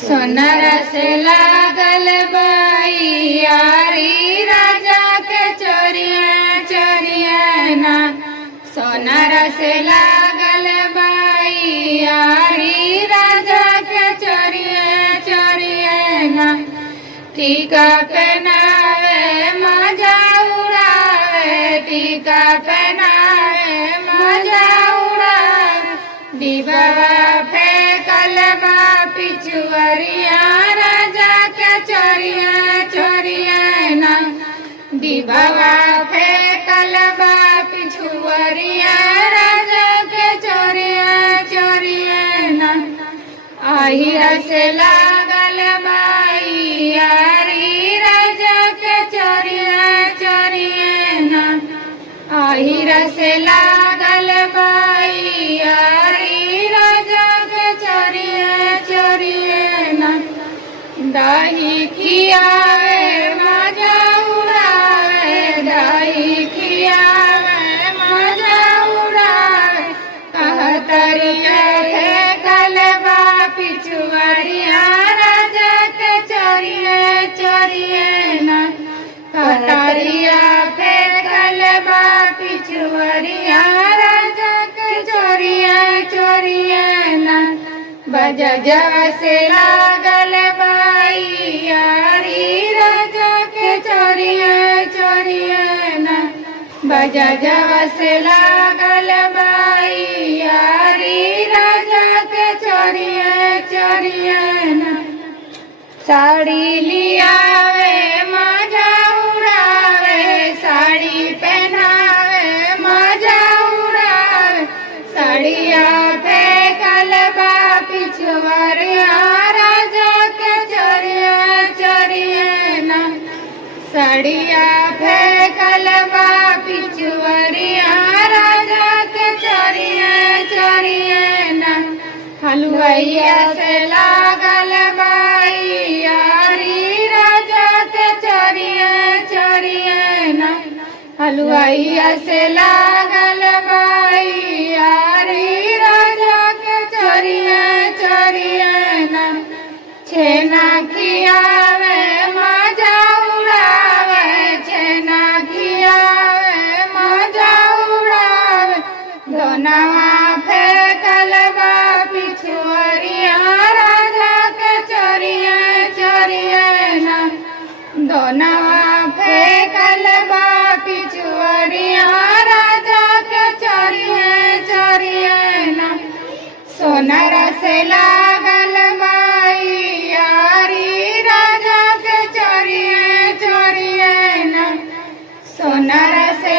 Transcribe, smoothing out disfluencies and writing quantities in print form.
सोनर से लागल बइयारी राजा के चोरिया चोरिया ना। सोनर से लागल बइयारी राजा के चोरिया चोरिया ना। टीका पहनावे मजा उड़ावे, टीका पहनावे मजा उड़ावे। डिबवा फेंकल बा पिछुअरिया राजा के चोरिया चोरिया ना। डिबवा फेंकल बा पिछुअरिया राजा के चोरिया चोरिया ना। आहिरा से लागल बइयारी राजा के चोरिया चोरिया ना। आहिरा से लागल बइयारी राजा के चोरिया चोरिया ना। दही खियावे मजा उड़ावे, दही खियावे मजा उड़ावे। कहतरिया फेंकल बा पिछुअरिया राजा के चोरिया चोरिया ना। कहतरिया फेंकल बा पिछुअरिया राजा के चोरिया चोरिया ना। बजजवा से लागल बइयारी राजा के चोरिया चोरिया ना। बजजवा से लागल बइयारी राजा के चोरिया चोरिया ना। साड़ी लियावे मजा उड़ावे, साड़ी पहनावे मजा उड़ावे। साड़िया फेंकल बा पिछुअरिया राजा के चोरिया चोरिया ना। साड़िया फेंकल बा पिछुअरिया राजा के चोरिया चोरिया ना। हलुआइया से लागल बइयारी राजा के चोरिया चोरिया ना। हलुआइया से लागल बइयारी राजा के चोरिया चोरिया ना। छेना खियावे मजा उड़ावे, छेना खियावे मजा उड़ावे। दोनवा फेंकल बा पिछुअरिया राजा के चोरिया चोरिया ना। दोनवा फेंकल बा पिछुअरिया राजा के चोरिया चोरिया ना। सोनर से लागल बइयारी राजा के चोरिया चोरिया ना। सोनर से